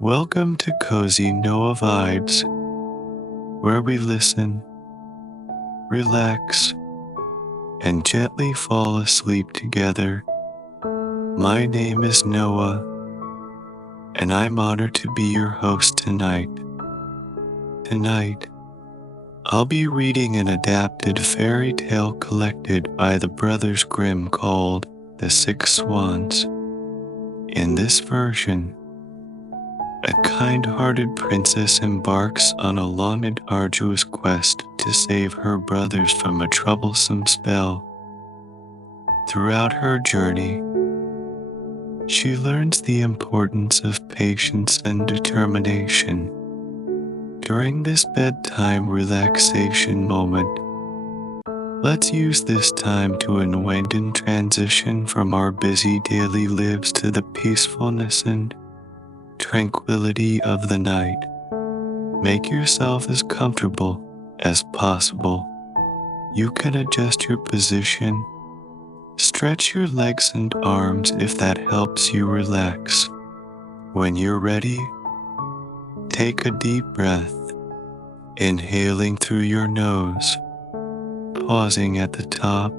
Welcome to Cozy Noah Vibes, where we listen, relax, and gently fall asleep together. My name is Noah, and I'm honored to be your host tonight. Tonight, I'll be reading an adapted fairy tale collected by the Brothers Grimm called The Six Swans. In this version, a kind-hearted princess embarks on a long and arduous quest to save her brothers from a troublesome spell. Throughout her journey, she learns the importance of patience and determination. During this bedtime relaxation moment, let's use this time to unwind and transition from our busy daily lives to the peacefulness and tranquility of the night. Make yourself as comfortable as possible. You can adjust your position, stretch your legs and arms if that helps you relax. When you're ready, take a deep breath, inhaling through your nose, pausing at the top,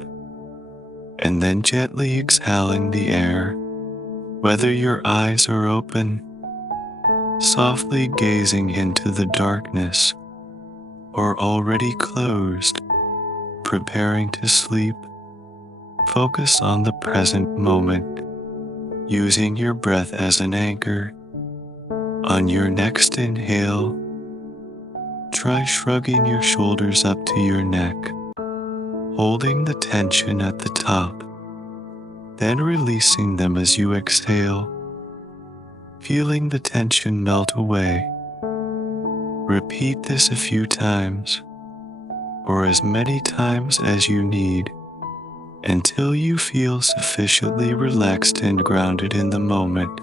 and then gently exhaling the air. Whether your eyes are open, softly gazing into the darkness, or already closed, preparing to sleep, focus on the present moment, using your breath as an anchor. On your next inhale, try shrugging your shoulders up to your neck, holding the tension at the top, then releasing them as you exhale, feeling the tension melt away. Repeat this a few times, or as many times as you need, until you feel sufficiently relaxed and grounded in the moment.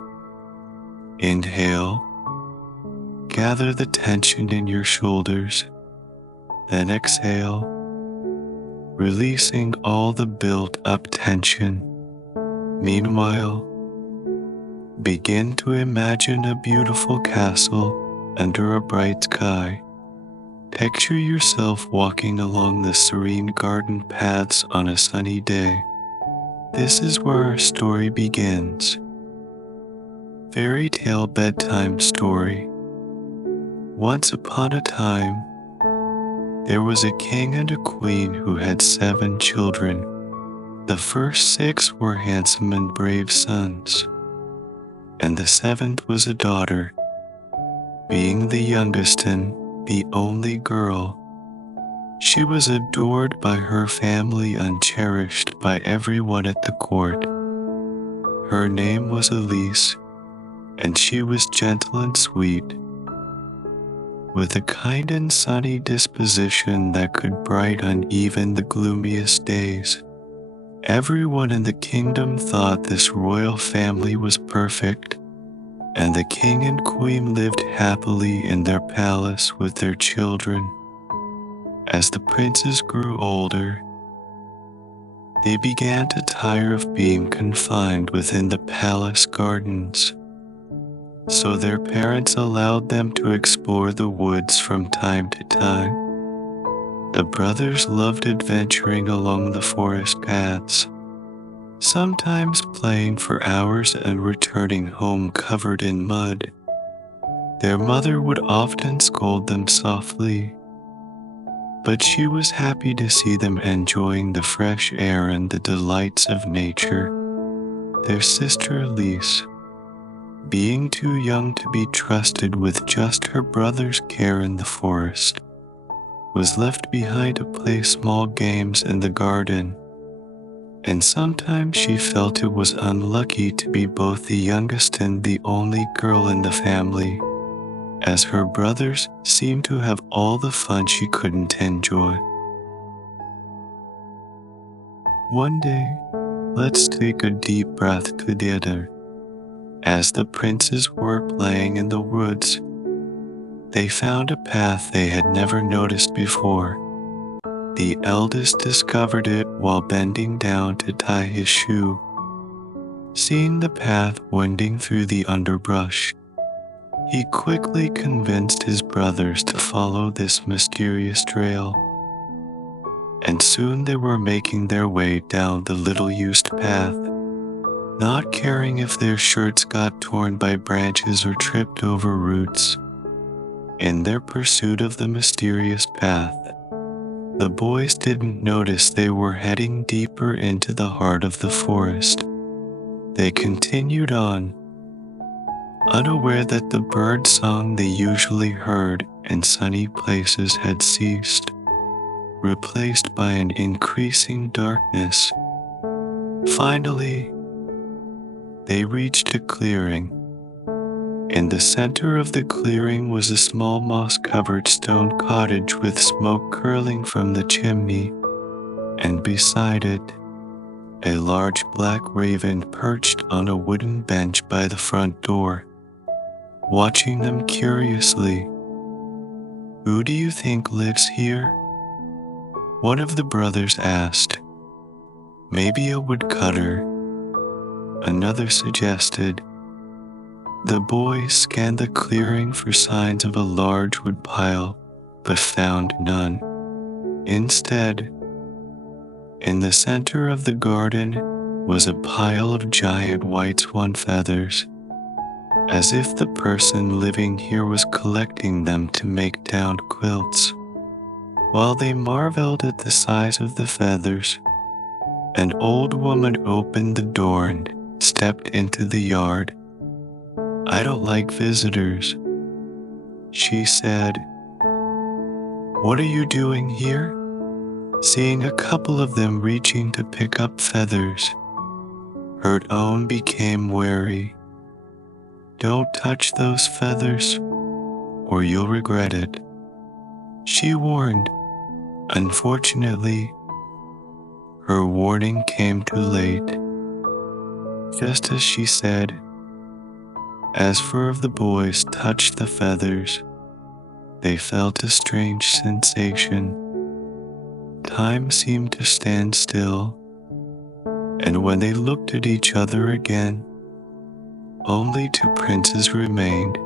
Inhale, gather the tension in your shoulders, then exhale, releasing all the built-up tension. Meanwhile, begin to imagine a beautiful castle under a bright sky. Picture yourself walking along the serene garden paths on a sunny day. This is where our story begins. Fairy tale bedtime story. Once upon a time, there was a king and a queen who had 7 children. The first 6 were handsome and brave sons, and the 7th was a daughter. Being the youngest and the only girl, she was adored by her family and cherished by everyone at the court. Her name was Elise, and she was gentle and sweet, with a kind and sunny disposition that could brighten even the gloomiest days. Everyone in the kingdom thought this royal family was perfect, and the king and queen lived happily in their palace with their children. As the princes grew older, they began to tire of being confined within the palace gardens, so their parents allowed them to explore the woods from time to time. The brothers loved adventuring along the forest paths, sometimes playing for hours and returning home covered in mud. Their mother would often scold them softly, but she was happy to see them enjoying the fresh air and the delights of nature. Their sister Elise, being too young to be trusted with just her brother's care in the forest, was left behind to play small games in the garden, and sometimes she felt it was unlucky to be both the youngest and the only girl in the family, as her brothers seemed to have all the fun she couldn't enjoy. One day, let's take a deep breath together. As the princes were playing in the woods, they found a path they had never noticed before. The eldest discovered it while bending down to tie his shoe. Seeing the path winding through the underbrush, He quickly convinced his brothers to follow this mysterious trail, and soon they were making their way down the little-used path, not caring if their shirts got torn by branches or tripped over roots. In their pursuit of the mysterious path, the boys didn't notice they were heading deeper into the heart of the forest. They continued on, unaware that the bird song they usually heard in sunny places had ceased, replaced by an increasing darkness. Finally, they reached a clearing. In the center of the clearing was a small moss-covered stone cottage with smoke curling from the chimney, and beside it, a large black raven perched on a wooden bench by the front door, watching them curiously. "Who do you think lives here?" one of the brothers asked. "Maybe a woodcutter," another suggested. The boys scanned the clearing for signs of a large wood pile, but found none. Instead, in the center of the garden was a pile of giant white swan feathers, as if the person living here was collecting them to make down quilts. While they marveled at the size of the feathers, an old woman opened the door and stepped into the yard. "I don't like visitors," she said. "What are you doing here?" Seeing a couple of them reaching to pick up feathers, her own became wary. "Don't touch those feathers, or you'll regret it," she warned. Unfortunately, her warning came too late. Just as she said, as four of the boys touched the feathers, they felt a strange sensation. Time seemed to stand still, and when they looked at each other again, only two princes remained.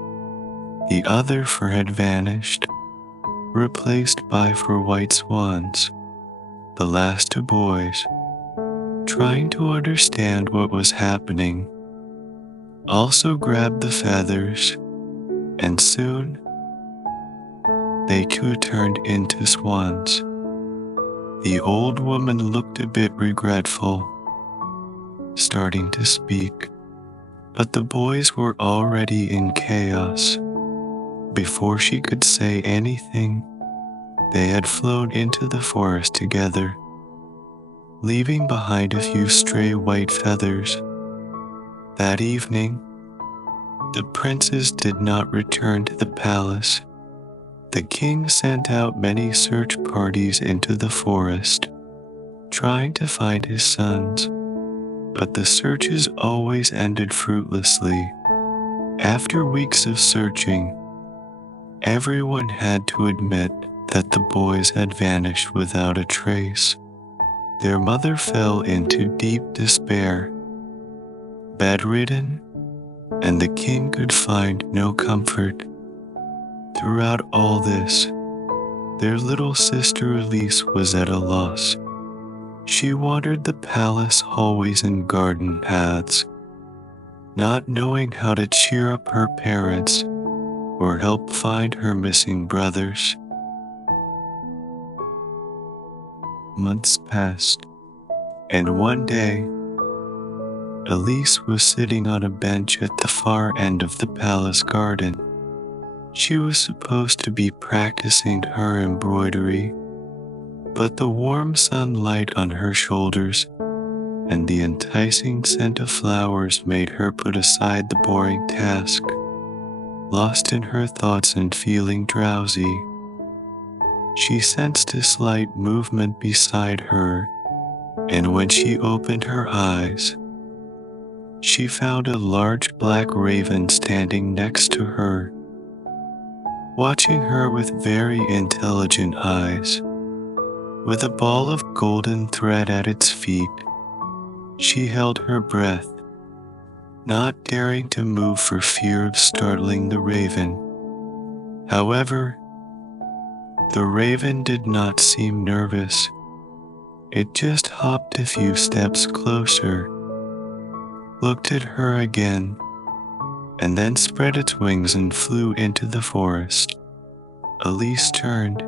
The other four had vanished, replaced by four white swans. The last two boys, trying to understand what was happening, also grabbed the feathers, and soon they too turned into swans. The old woman looked a bit regretful, starting to speak, but the boys were already in chaos. Before she could say anything, they had flown into the forest together, leaving behind a few stray white feathers. That evening, the princes did not return to the palace. The king sent out many search parties into the forest, trying to find his sons, but the searches always ended fruitlessly. After weeks of searching, everyone had to admit that the boys had vanished without a trace. Their mother fell into deep despair, bedridden, and the king could find no comfort. Throughout all this, their little sister Elise was at a loss. She wandered the palace hallways and garden paths, not knowing how to cheer up her parents or help find her missing brothers. Months passed, and one day, Elise was sitting on a bench at the far end of the palace garden. She was supposed to be practicing her embroidery, but the warm sunlight on her shoulders and the enticing scent of flowers made her put aside the boring task. Lost in her thoughts and feeling drowsy, she sensed a slight movement beside her, and when she opened her eyes, she found a large black raven standing next to her, watching her with very intelligent eyes. With a ball of golden thread at its feet, she held her breath, not daring to move for fear of startling the raven. However, the raven did not seem nervous. It just hopped a few steps closer, looked at her again, and then spread its wings and flew into the forest. Elise turned,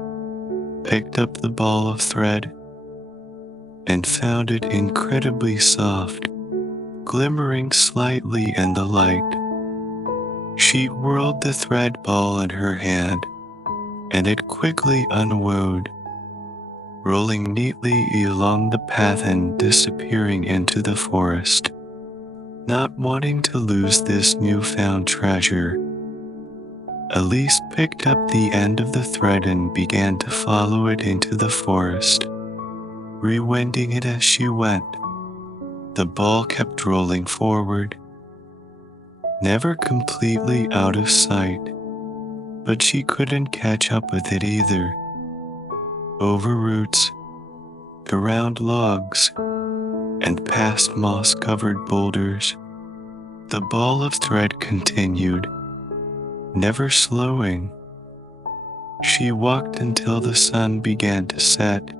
picked up the ball of thread, and found it incredibly soft, glimmering slightly in the light. She whirled the thread ball in her hand, and it quickly unwound, rolling neatly along the path and disappearing into the forest. Not wanting to lose this newfound treasure, Elise picked up the end of the thread and began to follow it into the forest, rewinding it as she went. The ball kept rolling forward, never completely out of sight, but she couldn't catch up with it either. Over roots, around logs, and past moss-covered boulders, the ball of thread continued, never slowing. She walked until the sun began to set.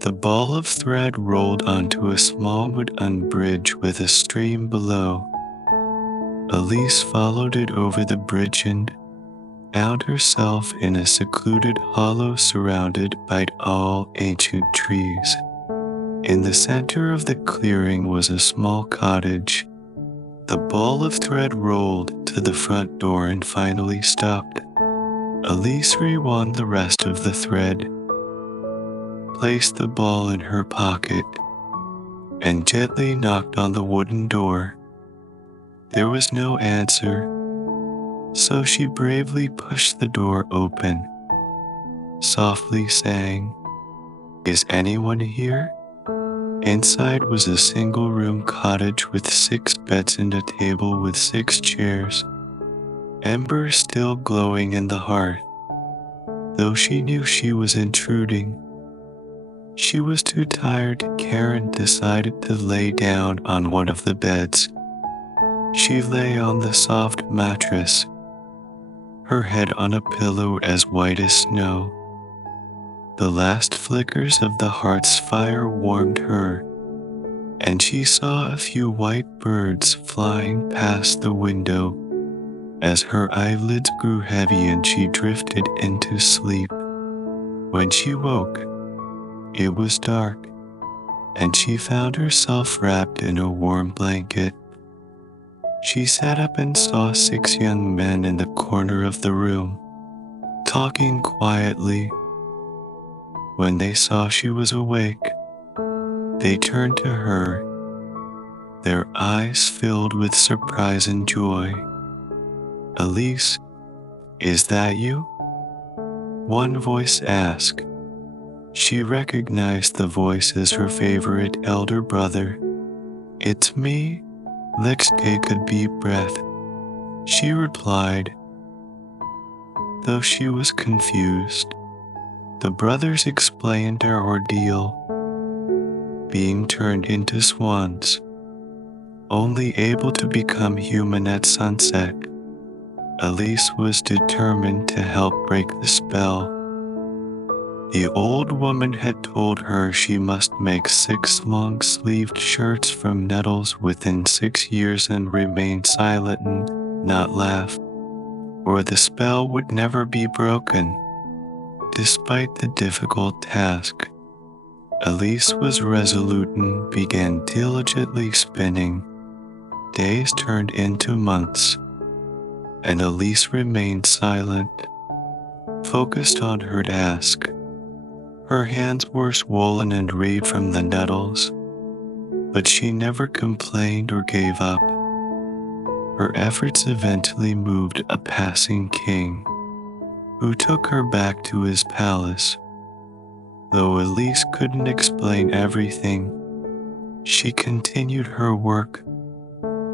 The ball of thread rolled onto a small wooden bridge with a stream below. Elise followed it over the bridge and found herself in a secluded hollow surrounded by tall ancient trees. In the center of the clearing was a small cottage. The ball of thread rolled to the front door and finally stopped. Elise rewound the rest of the thread, placed the ball in her pocket, and gently knocked on the wooden door. There was no answer, so she bravely pushed the door open, softly saying, "Is anyone here?" Inside was a single-room cottage with 6 beds and a table with 6 chairs, embers still glowing in the hearth. Though she knew she was intruding, she was too tired to care and decided to lay down on one of the beds. She lay on the soft mattress, her head on a pillow as white as snow. The last flickers of the hearth's fire warmed her, and she saw a few white birds flying past the window as her eyelids grew heavy and she drifted into sleep. When she woke, it was dark, and she found herself wrapped in a warm blanket. She sat up and saw 6 young men in the corner of the room, talking quietly. When they saw she was awake, they turned to her, their eyes filled with surprise and joy. "Elise, is that you?" one voice asked. She recognized the voice as her favorite elder brother. "It's me. Let's take a deep breath," she replied. Though she was confused, the brothers explained their ordeal, being turned into swans, only able to become human at sunset. Elise was determined to help break the spell. The old woman had told her she must make 6 long-sleeved shirts from nettles within 6 years and remain silent and not laugh, or the spell would never be broken. Despite the difficult task, Elise was resolute and began diligently spinning. Days turned into months, and Elise remained silent, focused on her task. Her hands were swollen and red from the nettles, but she never complained or gave up. Her efforts eventually moved a passing king, who took her back to his palace. Though Elise couldn't explain everything, she continued her work,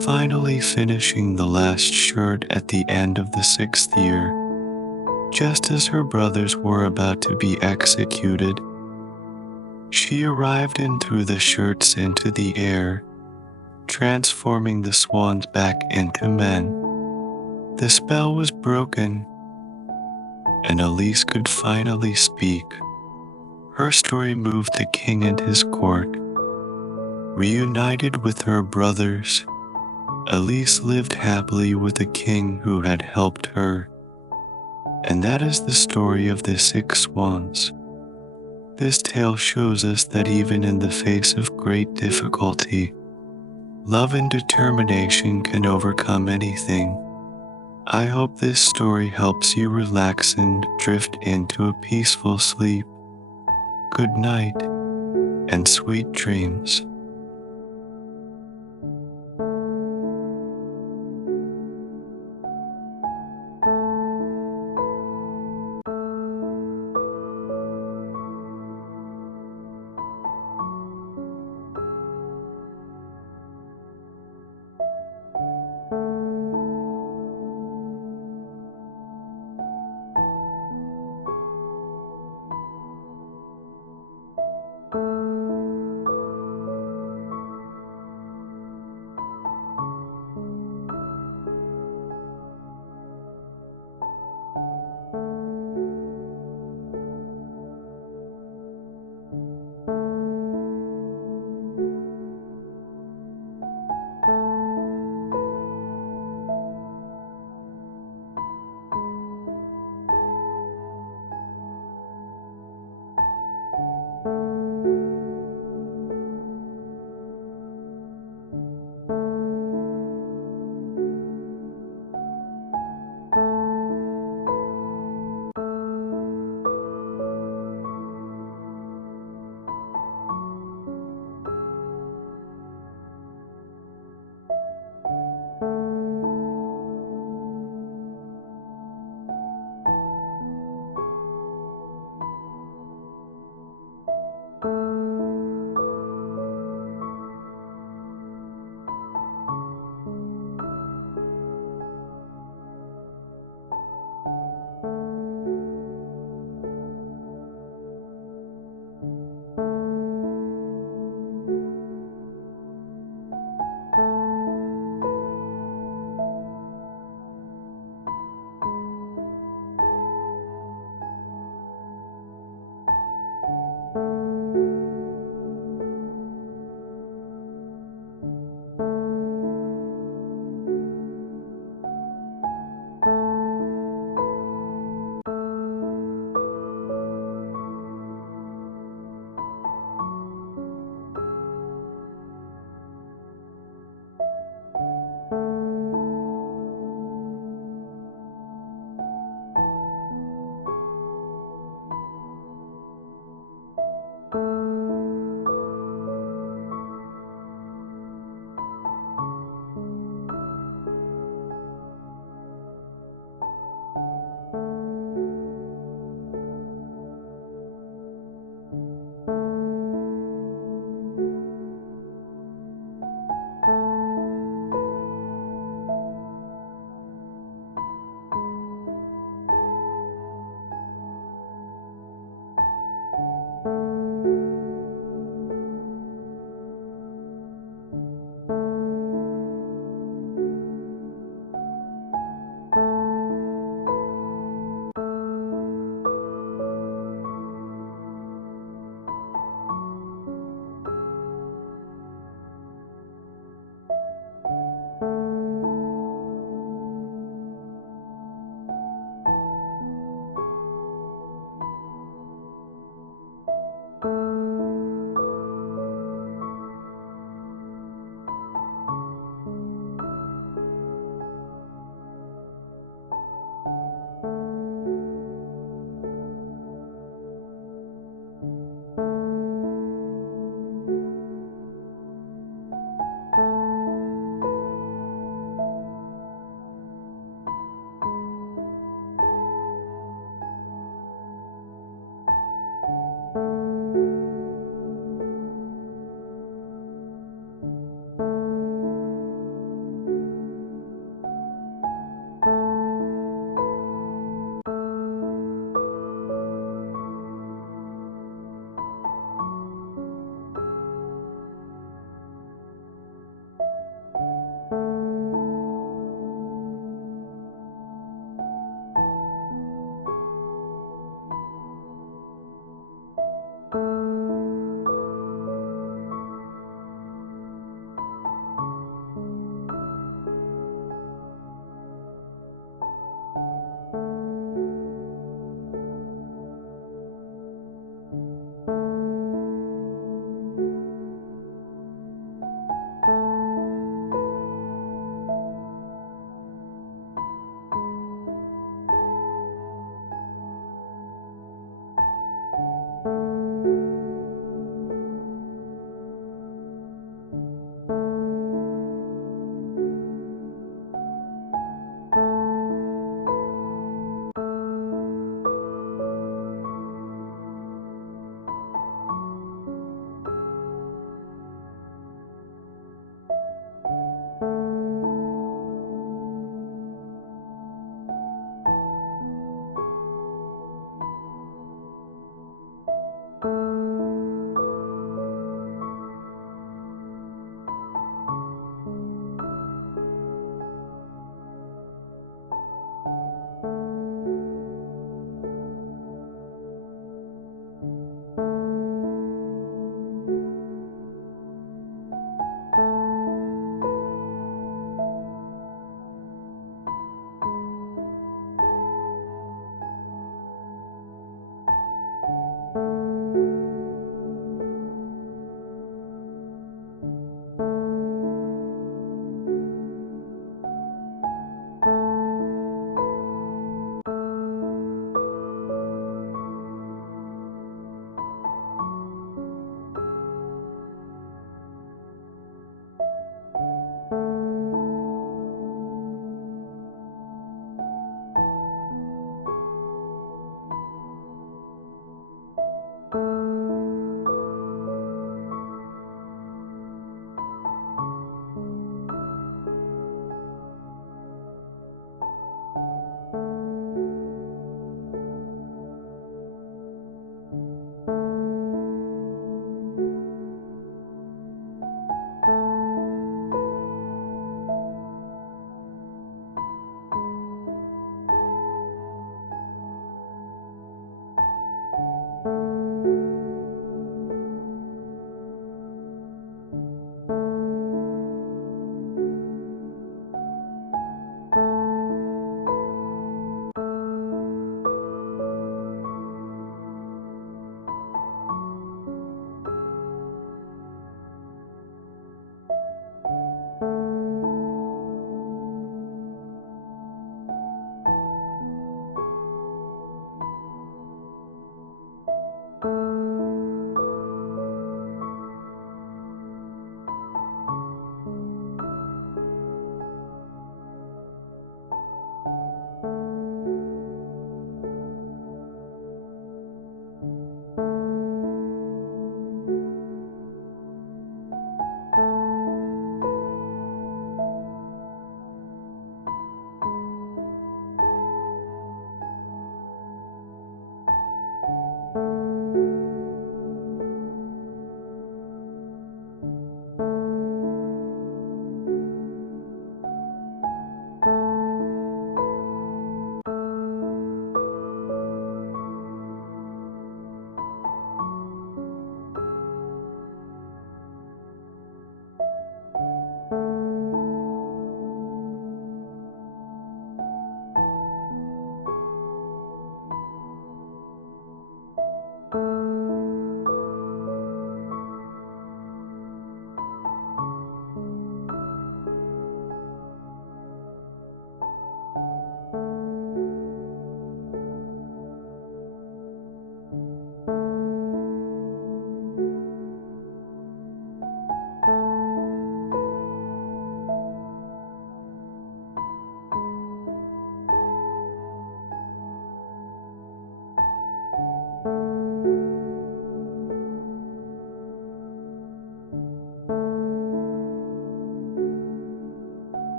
finally finishing the last shirt at the end of the 6th year. Just as her brothers were about to be executed, she arrived and threw the shirts into the air, transforming the swans back into men. The spell was broken, and Elise could finally speak. Her story moved the king and his court. Reunited with her brothers, Elise lived happily with a king who had helped her. And that is the story of the Six Swans. This tale shows us that even in the face of great difficulty, love and determination can overcome anything. I hope this story helps you relax and drift into a peaceful sleep. Good night, and sweet dreams.